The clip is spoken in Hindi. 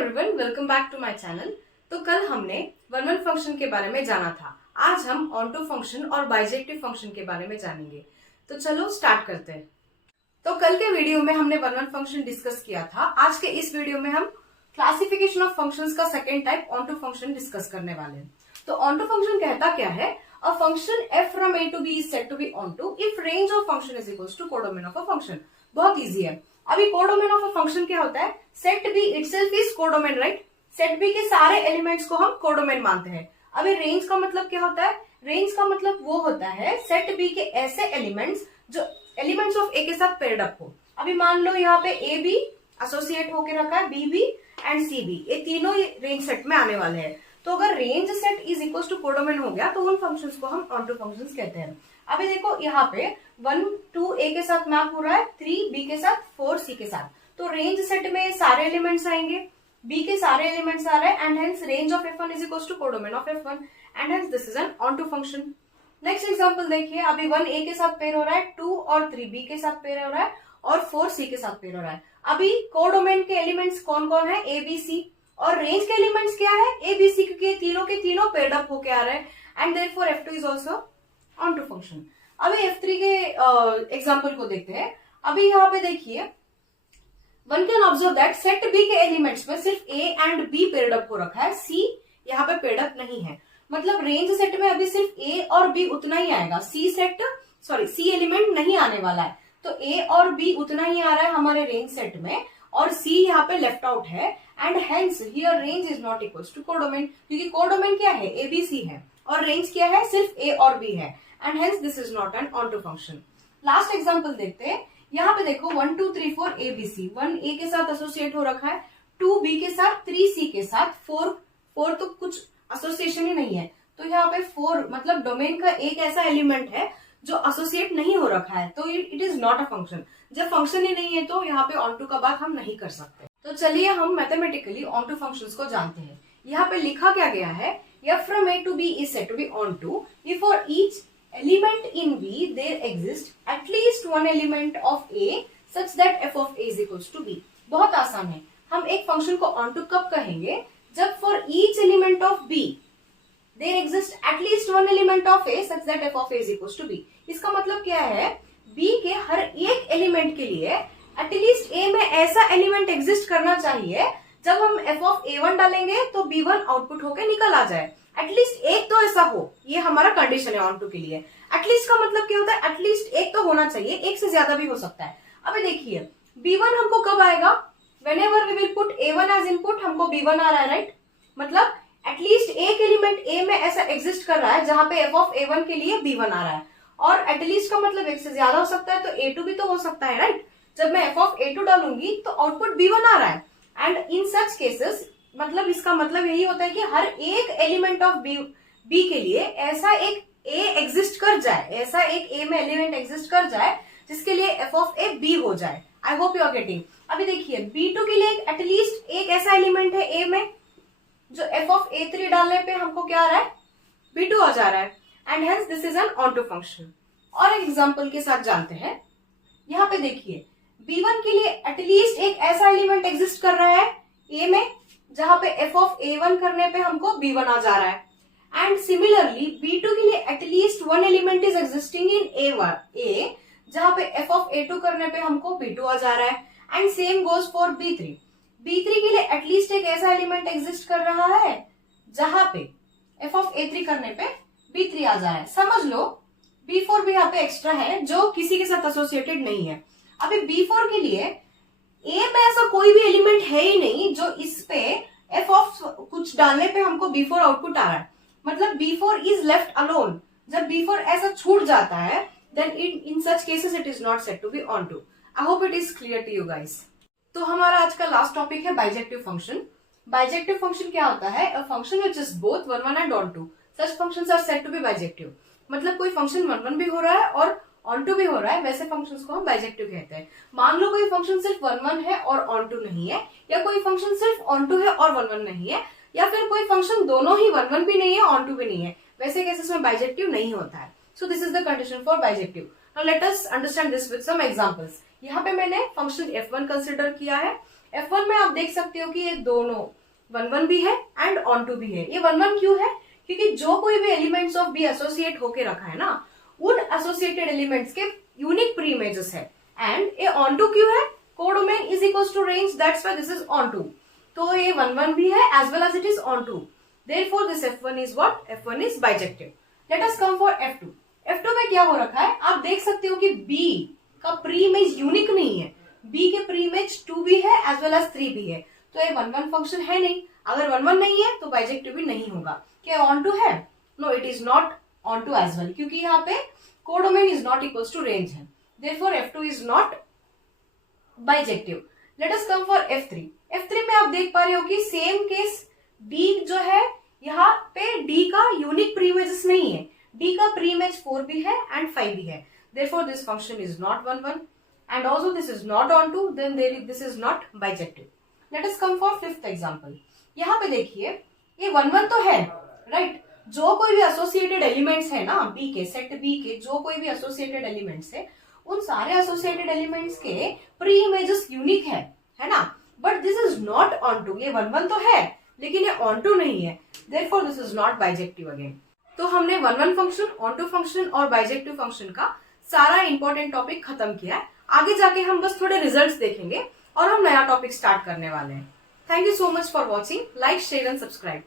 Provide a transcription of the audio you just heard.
Everyone, welcome back to my channel. तो कल हमने वन वन फंक्शन के बारे में जाना था। आज हम ऑनटू फंक्शन और बाइजेक्टिव फंक्शन के बारे में जानेंगे। तो चलो स्टार्ट करते हैं। तो कल के वीडियो में हमने वन वन फंक्शन डिस्कस किया था। आज के इस वीडियो में हम क्लासिफिकेशन ऑफ फंक्शंस का second type onto function discuss करने वाले हैं। तो ऑनटू फंक्शन कहता क्या है? A function f from a to b is said to be onto if range of function is equals to codomain of a function. बहुत इजी है। अभी कोडोमेन ऑफ अ फंक्शन क्या होता है? Set B itself is codomain, right? Set B के सारे एलिमेंट्स को हम कोडोमेन मानते हैं। अभी रेंज का मतलब क्या होता है? रेंज का मतलब वो होता है सेट बी के ऐसे एलिमेंट्स जो एलिमेंट्स ऑफ ए के साथ पेयर्ड अप हो। अभी मान लो यहाँ पे ए बी एसोसिएट होके रखा है, B B and C B, ये तीनों रेंज सेट में आने वाले हैं। तो अगर range set is equal to codomain हो गया तो उन फंक्शंस को हम ऑनटू फंक्शंस कहते हैं। अभी देखो यहाँ पे 1 2 ए के साथ मैप हो रहा है, 3 बी के साथ, 4 सी के साथ। तो रेंज सेट में सारे एलिमेंट्स आएंगे, बी के सारे एलिमेंट्स आ रहे हैं and hence range of f1 is equal to codomain of f1 and hence this is an onto function. Next example देखिए। अभी 1 ए के साथ पेयर हो रहा है, 2 और 3 बी के साथ पेयर हो रहा है और 4 सी के साथ पेयर हो रहा है। अभी कोडोमेन के एलिमेंट्स कौन कौन है? A B C. और रेंज के एलिमेंट्स क्या है? ए बी सी, क्योंकि तीनों के तीनों पेयर्ड अप होके आ रहे हैं and therefore f2 is also onto function. अभी f3 के एग्जांपल को देखते हैं। अभी यहाँ पे देखिए, one can observe that set B के एलिमेंट्स में सिर्फ A and B paired up हो रखा है, सी यहाँ पे पेयर्ड अप नहीं है। मतलब रेंज सेट में अभी सिर्फ ए और बी उतना ही आएगा, सी एलिमेंट नहीं आने वाला है। तो ए और बी उतना ही आ रहा है हमारे रेंज सेट में और सी यहाँ पे लेफ्ट आउट है and hence here range is not equal to codomain, क्योंकि कोडोमेन क्या है? ए बी सी है और रेंज क्या है? सिर्फ ए और बी है and hence this is not an onto function. Last example देखते हैं। यहाँ पे देखो 1 2 3 4 ए बी सी, 1 ए के साथ एसोसिएट हो रखा है, 2 बी के साथ, 3 सी के साथ, 4 तो कुछ एसोसिएशन ही नहीं है। तो यहाँ पे 4 मतलब डोमेन का एक ऐसा एलिमेंट है जो एसोसिएट नहीं हो रखा है, तो it is not a function. जब फंक्शन ही नहीं है तो यहाँ पे ऑनटू का बात हम नहीं कर सकते। तो चलिए हम मैथमेटिकली ऑनटू फंक्शंस को जानते हैं। यहाँ पे लिखा क्या गया है? f from a to b is said to be onto if for each element in b there exists at least one element of a such that f of a is equals to b। बहुत आसान है। हम एक फंक्शन को onto कब कहेंगे? जब for each element of b there exists at least one element of a such that f of a is equals to b। इसका मतलब क्या है? b के हर एक एलिमेंट के लिए एटलीस्ट a में ऐसा एलिमेंट एग्जिस्ट करना चाहिए जब हम f of a1 डालेंगे तो b1 आउटपुट होके निकल आ जाए। एटलीस्ट एक तो ऐसा हो, ये हमारा कंडीशन है ऑनटू के लिए। एटलीस्ट का मतलब क्या होता है? एटलीस्ट एक तो होना चाहिए, एक से ज्यादा भी हो सकता है। अभी देखिए b1 हमको कब आएगा? Whenever we will put a1 as input, हमको b1 आ रहा है, राइट? मतलब एटलीस्ट एक एलिमेंट a में ऐसा एग्जिस्ट कर रहा है जहां पे f of a1 के लिए b1 आ रहा है। और एटलीस्ट का मतलब एक से ज्यादा हो सकता है, तो a2 भी तो हो सकता है, राइट? जब मैं f of a2 डालूंगी तो आउटपुट b1 आ रहा है एंड इन सच केसेस मतलब इसका मतलब यही होता है कि हर एक एलिमेंट ऑफ b के लिए ऐसा एक a एग्जिस्ट कर जाए, ऐसा एक a में एलिमेंट एग्जिस्ट कर जाए जिसके लिए f of a b हो जाए। I hope you are getting. अभी देखिए b2 के लिए एटलीस्ट एक ऐसा एलिमेंट है a में जो f of a3 डालने पे हमको क्या आ रहा है? b2 आ जा रहा है and hence this is an onto function. और एक एग्जांपल के साथ जानते हैं। यहाँ पे देखिए b1 के लिए एटलीस्ट एक ऐसा एलिमेंट एग्जिस्ट कर रहा है a में जहां पे f of a1 करने पे हमको b1 आ जा रहा है एंड सिमिलरली b2 के लिए at least one element is existing in a जहां पे f of a2 करने पे हमको b2 आ जा रहा है and same goes for b3 के लिए एटलीस्ट एक ऐसा एलिमेंट एग्जिस्ट कर रहा है जहां पे f of a3 करने पे b3 आ जा रहा है। समझ लो b4 भी यहाँ पे एक्स्ट्रा है जो किसी के साथ एसोसिएटेड नहीं है। अभी b4 के लिए a में ऐसा कोई भी एलिमेंट है ही नहीं जो इस पे f ऑफ कुछ डालने पे हमको b4 आउटपुट आ रहा है। मतलब b4 इज लेफ्ट अलोन। जब b4 ऐसा छूट जाता है then in such cases it is not said to be onto. I hope it is clear to you guys. तो हमारा आज का लास्ट टॉपिक है बाइजेक्टिव फंक्शन। बाइजेक्टिव फंक्शन क्या होता है? A function which is both one one and onto. Such functions are said to be bijective. मतलब कोई फंक्शन वन वन भी हो रहा है और ऑनटू भी हो रहा है, वैसे फंक्शंस को हम बाइजेक्टिव कहते हैं। मान लो कोई फंक्शन सिर्फ वन वन है और ऑनटू नहीं है, या कोई फंक्शन सिर्फ ऑनटू है और वन वन नहीं है, या फिर कोई फंक्शन दोनों ही वन वन भी नहीं है ऑनटू भी नहीं है, वैसे केसेस में बाइजेक्टिव नहीं होता है। So this is the condition for bijective. Now let us understand this with some examples. यहाँ पे मैंने फंक्शन f1 कंसिडर किया है F1 में आप देख सकते हो कि ये दोनों 1 1 भी है एंड ऑन टू भी है। ये 1 1 क्यों है? क्योंकि जो कोई भी एलिमेंट्स ऑफ बी एसोसिएट होके रखा है ना, उन एसोसिएटेड एलिमेंट्स के यूनिक प्री इमेजेस है। एंड ये ऑन टू क्यों है? Codomain is equals to range, that's why this is onto. तो ये 1 1 भी है as well as it is onto. Therefore this F1 is what? F1 is bijective. Let us come for F2. F2 में क्या हो रखा है? आप देख सकते हो कि B का प्री इमेज यूनिक नहीं है। B के प्री इमेज 2 भी है एज वेल एज 3 भी है। तो ये 1 1 फंक्शन है नहीं। अगर 1 1 नहीं है तो बाइजेक्टिव भी नहीं होगा। क्या ऑन टू है? No, it is not onto as well, क्योंकि यहाँ पे codomain is not equals to range है। Therefore F2 is not bijective. Let us come for F3. F3 में आप देख पा रहे हो कि सेम केस D जो है, यहाँ पे D का यूनिक प्री इमेजेस नहीं है। D का प्री इमेज 4 भी है एंड 5 भी है। Therefore this function is not 1 1 and also this is not on to, then this is not bijective. Let us come for fifth example. यहाँ पे देखिए ये 1 1 तो है, राइट? जो कोई भी एसोसिएटेड एलिमेंट्स है ना B के, सेट B के जो कोई भी एसोसिएटेड एलिमेंट्स है, उन सारे एसोसिएटेड एलिमेंट्स के प्री इमेजेस यूनिक है ना? But this is not onto. ये 1 1 तो है लेकिन ये ऑन टू नहीं है। Therefore this is not bijective again. तो हमने 1 1 फंक्शन, ऑन टू फंक्शन और बाइजेक्टिव फंक्शन का सारा इंपॉर्टेंट टॉपिक खत्म किया है। आगे जाके हम बस थोड़े रिजल्ट्स देखेंगे और हम नया टॉपिक स्टार्ट करने वाले हैं। Thank you so much for watching. Like, share and subscribe.